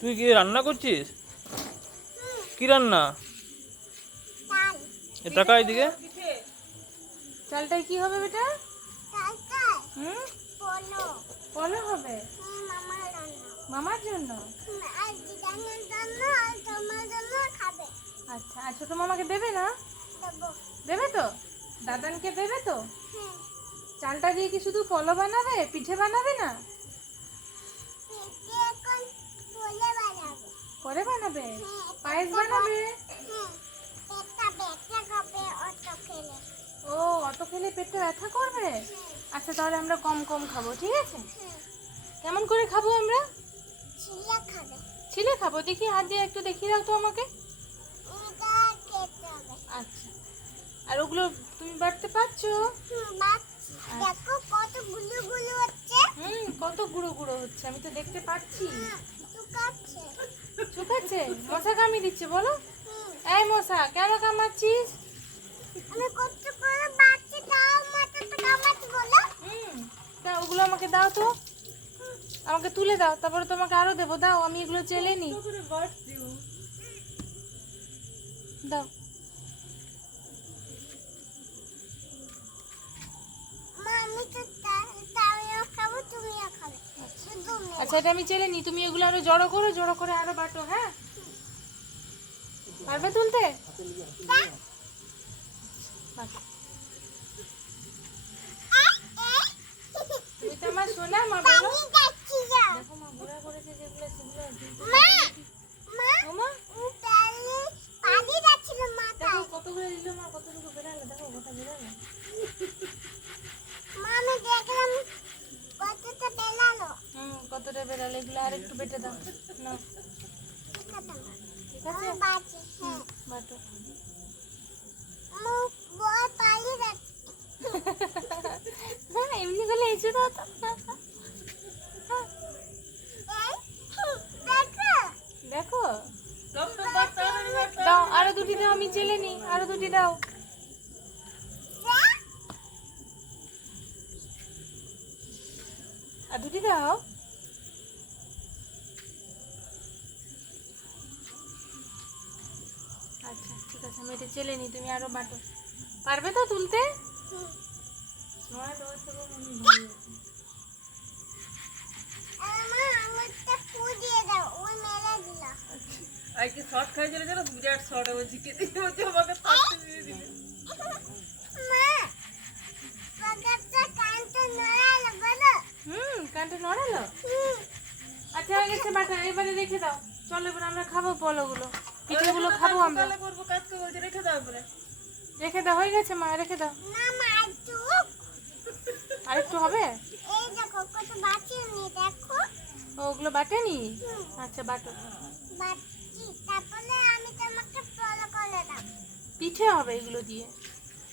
তুই কি রান্না করছিস? কি রান্না? টাকা এদিকে। চালটায় কি হবে বেটা? চাল চাল হুম? পলো। পলো হবে? মামার জন্য। আচ্ছা আর ছোট মামাকে দেবে না? দেবে তো? দাদানকে দেবে তো? হ্যাঁ। চালটা দিয়ে কি শুধু পলো বানাবে পিঠে বানাবে না? পরে বানাবে? পায়েস বানাবে? ও, অত খেলে পেটটা ব্যথা করবে? আচ্ছা তাহলে আমরা কম কম খাব, ঠিক আছে? কেমন করে খাব আমরা? ছিলে খাব। দেখি, হাত দিয়ে একটু দেখিয়ে দাও তো আমাকে। আচ্ছা। আর ওগুলো তুমি বাড়তে পারছ? গুলো হুম, কত গুঁড়ো গুঁড়ো হচ্ছে, আমি তো দেখতে পাচ্ছি। শুকাচ্ছে মশা কামিয়ে দিচ্ছে বলো। এই মশা কেন কামাচ্ছিস আমি করে বাচ্চা দাও মাথাটা কামাচ্ছি বলো। হুম তা ওগুলো আমাকে দাও তো। আমাকে তুলে দাও তারপরে তোমাকে আরও দেবো। দাও আমি এগুলো চেলে নি। দাও। আচ্ছা এটা আমি চেলে নি তুমি এগুলো আরও জড়ো করো জড়ো করে আরও বাটো হ্যাঁ পারবে তুলতে। তুমি তো আমার সোনা মা বলো। দেখো মা বুড়া করেছে যেগুলো সেগুলো কিন্তু- মা, মা, ও মা উম, তাহলে পানি যাচ্ছিল মাথায়। দেখো কতগুলো দিল মা কতটুকু বেরালো দেখো গোটা বেরালো মা, আমি দেখলাম কতটা বেলালো। হুম কতটা বেরালো এগুলো আর একটু বেটে দাও। না ঠিক আছে? হ্যাঁ। বাটো। এমনি করলে এসে দাও তো। দেখো। দেখো। দাও আরও দুটি দাও আমি চেলে নি আরও দুটি দাও। আর দুটি দাও। আচ্ছা আমি এটা চেলে নি তুমি আরও বাটো। পারবে তো তুলতে। আজকে শর্ট বিরাট শর্ট জিকে দিয়ে হচ্ছে আমাকে দিয়ে দিলে? হুম কানটা নড়ালো? আচ্ছা হয়ে গেছে বাটা এবারে রেখে দাও। চলো এবার আমরা খাব পলোগুলো পিঠেগুলো খাব আমরা। করব রেখে দাও করে রেখে দাও হয়ে গেছে মা রেখে দাও। না, মা, একটু। আর একটু হবে? এই দেখো, কত নিয়ে দেখো। ওগুলো বাটেনি আচ্ছা বাটো। বাঁচি। তারপরে আমি তোমাকে ফলো করে দাও। পিঠে হবে এগুলো দিয়ে?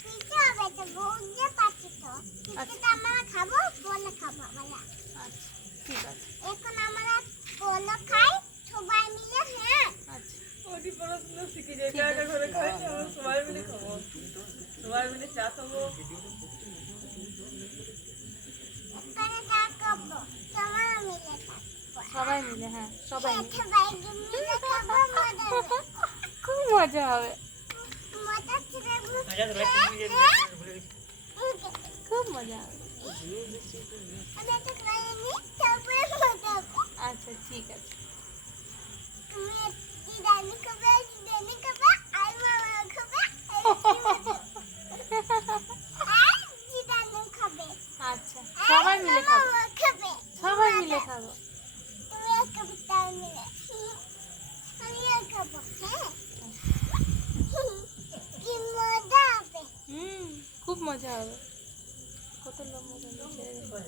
পিঠে হবে তো বুঝতে পারছি তো। পিঠেটা আমরা খাব পোলো খাব বলা। আচ্ছা ঠিক আছে। এখন আমরা পোলো খাই সবাই মিলে হ্যাঁ? ওটি পড়াশোনা শিখে যায় একা একা খাই আমরা সবাই মিলে খাব। সবাই মিলে চা খাব। সবাই মিলে হ্যাঁ সবাই খাব মজা হবে। খুব মজা হবে। মজা ছিল খুব মজা হবে আমি একটা খাইয়ে নিই তারপরে মজা হবে আচ্ছা ঠিক আছে তুমি দিদানি খাবে দিদানি খাবে আর মামা খাবে আর দিদানি খাবে আচ্ছা সবাই মিলে খাব। সবাই মিলে খাব। হ্যাঁ? মজা হবে? খুব মজা হবে। কত লম্বা।